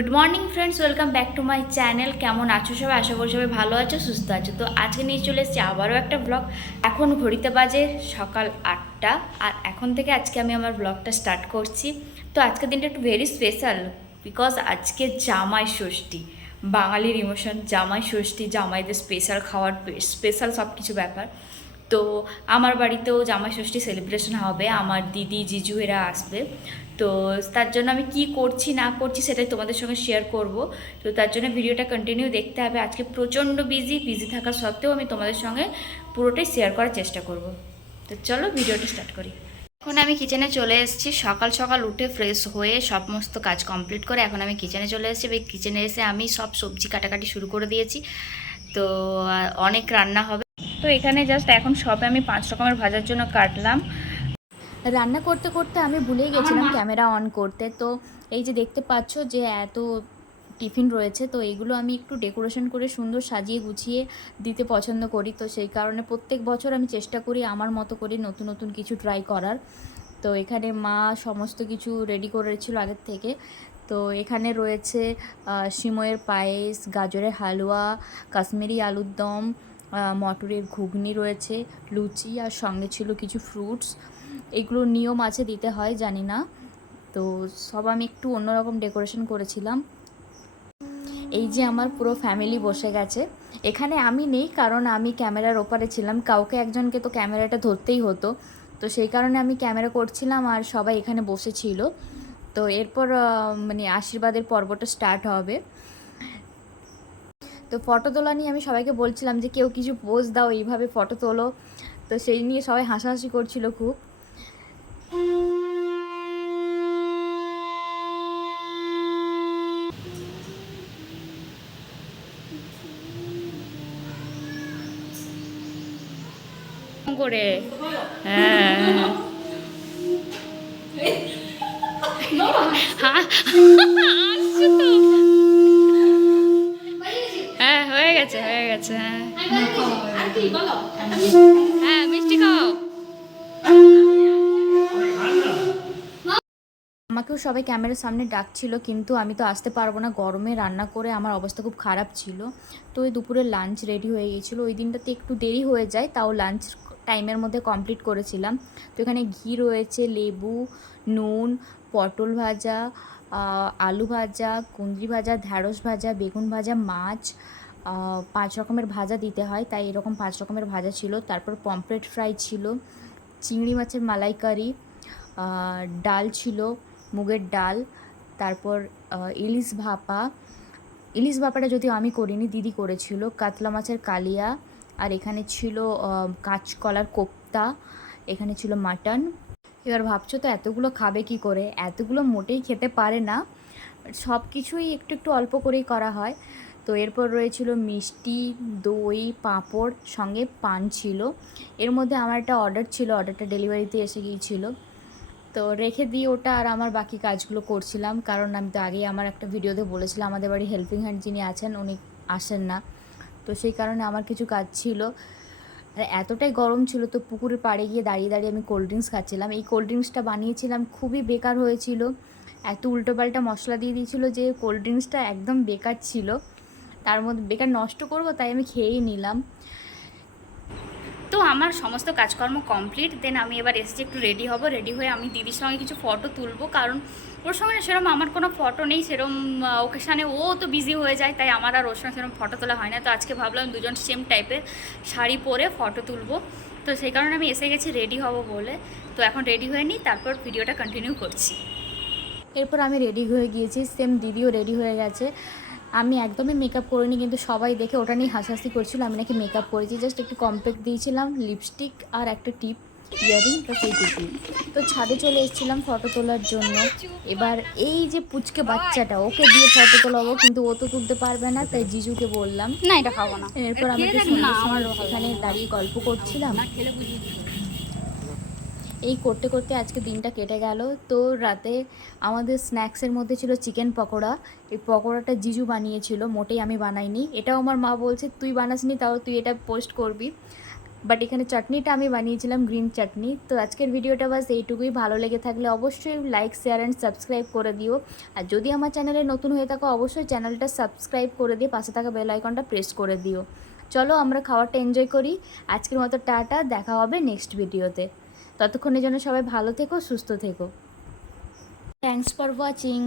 Good morning friends, welcome back to my channel. কেমন আছো সবাই? আশা করি সবাই ভালো আছো, সুস্থ আছো। তো আজকে নিয়ে চলে এসেছি আবারও একটা ব্লগ। এখন ঘড়িতে বাজে সকাল 8টা, আর এখন থেকে আজকে আমি আমার ব্লগটা স্টার্ট করছি। তো আজকের দিনটা একটু ভেরি স্পেশাল, বিকজ আজকে জামাই ষষ্ঠী। বাঙালির ইমোশন জামাই ষষ্ঠী, জামাইদের স্পেশাল খাওয়ার, স্পেশাল সব কিছু ব্যাপার। তো আমার বাড়িতেও জামাই ষষ্ঠী সেলিব্রেশন হবে, আমার দিদি জিজু এরা আসবে। তো তার জন্য আমি কি করছি না করছি সেটাই তোমাদের সঙ্গে শেয়ার করব। তো তার জন্য ভিডিওটা কন্টিনিউ দেখতে হবে। আজকে প্রচণ্ড বিজি থাকা সত্ত্বেও আমি তোমাদের সঙ্গে পুরোটাই শেয়ার করার চেষ্টা করব। তো চলো ভিডিওটা স্টার্ট করি। এখন আমি কিচেনে চলে এসেছি, সকাল সকাল উঠে ফ্রেশ হয়ে সমস্ত কাজ কমপ্লিট করে এখন আমি কিচেনে চলে এসেছি। কিচেনে এসে আমি সব সবজি কাটাকাটি শুরু করে দিয়েছি। তো অনেক রান্না হবে। তো এখানে জাস্ট এখন সবে আমি 5 রকমের ভাজার জন্য কাটলাম। রান্না করতে করতে আমি ভুলেই গেছিলাম ক্যামেরা অন করতে। তো এই যে দেখতে পাচ্ছ যে এত টিফিন রয়েছে, তো এইগুলো আমি একটু ডেকোরেশন করে সুন্দর সাজিয়ে গুছিয়ে দিতে পছন্দ করি। তো সেই কারণে প্রত্যেক বছর আমি চেষ্টা করি আমার মতো করে নতুন নতুন কিছু ট্রাই করার। তো এখানে মা সমস্ত কিছু রেডি করেছিল আগের থেকে। তো এখানে রয়েছে সিমইয়ের পায়েস, গাজরের হালুয়া, কাশ্মীরি আলুর দম, মটরের ঘুগনি রয়েছে, লুচি, আর সঙ্গে ছিল কিছু ফ্রুটস। এগুলো নিয়ম আছে দিতে হয় জানি না। তো সব আমি একটু অন্যরকম ডেকোরেশন করেছিলাম। এই যে আমার পুরো ফ্যামিলি বসে গেছে। এখানে আমি নেই কারণ আমি ক্যামেরার ওপারে ছিলাম, কাউকে একজনকে তো ক্যামেরাটা ধরতেই হতো। তো সেই কারণে আমি ক্যামেরা করছিলাম আর সবাই এখানে বসেছিল। তো এরপর মানে আশীর্বাদের পর্বটা স্টার্ট হবে। তো ফটো তোলা নিয়ে আমি সবাইকে বলছিলাম যে কেউ কিছু পোজ দাও, এইভাবে ফটো তোলো। তো সেই নিয়ে সবাই হাসাহাসি করছিল খুব। করে হ্যাঁ হ্যাঁ হ্যাঁ হয়ে গেছে হয়ে গেছে। হ্যাঁ হ্যাঁ মিষ্টি খাও। আমাকেও সবাই ক্যামেরার সামনে ডাকছিল, কিন্তু আমি তো আসতে পারবো না, গরমে রান্না করে আমার অবস্থা খুব খারাপ ছিল। তো ওই দুপুরে লাঞ্চ রেডি হয়ে গিয়েছিলো, ওই দিনটাতে একটু দেরি হয়ে যায়, তাও লাঞ্চ টাইমের মধ্যে কমপ্লিট করেছিলাম। তো এখানে ঘি রয়েছে, লেবু, নুন, পটল ভাজা, আলু ভাজা, কুঁদরি ভাজা, ঢ্যাঁড়স ভাজা, বেগুন ভাজা, মাছ, 5 রকমের ভাজা দিতে হয়, তাই এরকম 5 রকমের ভাজা ছিল। তারপর পমফ্রেট ফ্রাই ছিল, চিংড়ি মাছের মালাইকারি, ডাল ছিল, মুগের ডাল, তারপর ইলিশ ভাপা। ইলিশ ভাপাটা যদিও আমি করিনি, দিদি করেছিল, কাতলা মাছের কালিয়া, আর এখানে ছিল কাঁচকলার কোপ্তা, এখানে ছিল মাটন। এবার ভাবছো তো এতগুলো খাবে কি করে? এতগুলো মোটেই খেতে পারে না, সব কিছুই একটু একটু অল্প করেই করা হয়। তো এরপর রয়েছিল মিষ্টি, দই, পাঁপড়, সঙ্গে পান ছিল। এর মধ্যে আমার একটা অর্ডার ছিল, অর্ডারটা ডেলিভারিতে এসে গিয়েছিলো। তো রেখে দিয়ে ওটা আর আমার বাকি কাজগুলো করছিলাম, কারণ আমি তো আগেই আমার একটা ভিডিওতে বলেছিলাম আমাদের বাড়ি হেল্পিং হ্যান্ড যিনি আছেন উনি আসেন না। তো সেই কারণে আমার কিছু কাজ ছিল। আর এতটাই গরম ছিল, তো পুকুরের পাড়ে গিয়ে দাঁড়িয়ে দাঁড়িয়ে আমি কোল্ড ড্রিঙ্কস খাচ্ছিলাম। এই কোল্ড ড্রিঙ্কসটা বানিয়েছিলাম, খুবই বেকার হয়েছিল। এত উল্টোপাল্টা মশলা দিয়ে দিয়েছিল যে কোল্ড ড্রিঙ্কসটা একদম বেকার ছিল। তার মধ্যে বেকার নষ্ট করবো তাই আমি খেয়েই নিলাম। তো আমার সমস্ত কাজকর্ম কমপ্লিট, দেন আমি এবার এসেছি একটু রেডি হব। রেডি হয়ে আমি দিদির সঙ্গে কিছু ফটো তুলবো, কারণ ওর সঙ্গে সেরকম আমার কোনো ফটো নেই, সেরকম ওকেশানে ও তো বিজি হয়ে যায়, তাই আমার আর ওর সঙ্গে সেরকম ফটো তোলা হয় না। তো আজকে ভাবলাম দুজন সেম টাইপের শাড়ি পরে ফটো তুলবো। তো সেই কারণে আমি এসে গেছি রেডি হব বলে। তো এখন রেডি হয়ে নিই, তারপর ভিডিওটা কন্টিনিউ করছি। এরপর আমি রেডি হয়ে গিয়েছি, সেম দিদিও রেডি হয়ে গেছে। আমি একদমই মেকআপ করিনি, কিন্তু সবাই দেখে ওটা নিয়ে হাসাহাসি করছিল আমি নাকি মেকআপ করেছি। জাস্ট একটু কম্প্যাক্ট দিয়েছিলাম, লিপস্টিক আর একটা টিপ, ইয়ারিং, প্লাস এইটুকুই। তো ছাদে চলে এসেছিলাম ফটো তোলার জন্য। এবার এই যে পুচকে বাচ্চাটা, ওকে দিয়ে ফটো তোলাবো, কিন্তু ও তো তুলতে পারবে না, তাই জিজুকে বললাম। না এটা খাবো না। এরপর আমি এখানে দাঁড়িয়ে গল্প করছিলাম। এই করতে করতে আজকে দিনটা কেটে গেল। তো রাতে আমাদের স্ন্যাক্সের মধ্যে ছিল চিকেন পকোড়া। এই পকোড়াটা জিজু বানিয়েছিল, মোটেই আমি বানাইনি। এটাও আমার মা বলছে তুই বানাসনি, তাও তুই এটা পোস্ট করবি। বাট এখানে চাটনিটা আমি বানিয়েছিলাম গ্রিন চাটনি। তো আজকের ভিডিওটা বাস এইটুকুই। ভালো লেগে থাকলে অবশ্যই লাইক, শেয়ার অ্যান্ড সাবস্ক্রাইব করে দিও। আর যদি আমার চ্যানেলে নতুন হয়ে থাকো অবশ্যই চ্যানেলটা সাবস্ক্রাইব করে দিয়ে পাশে থাকা বেল আইকনটা প্রেস করে দিও। চলো আমরা খাবারটা এনজয় করি। আজকের মতো টাটা, দেখা হবে নেক্সট ভিডিওতে। ততক্ষণের জন্য সবাই ভালো থেকো, সুস্থ থেকো। Thanks for watching.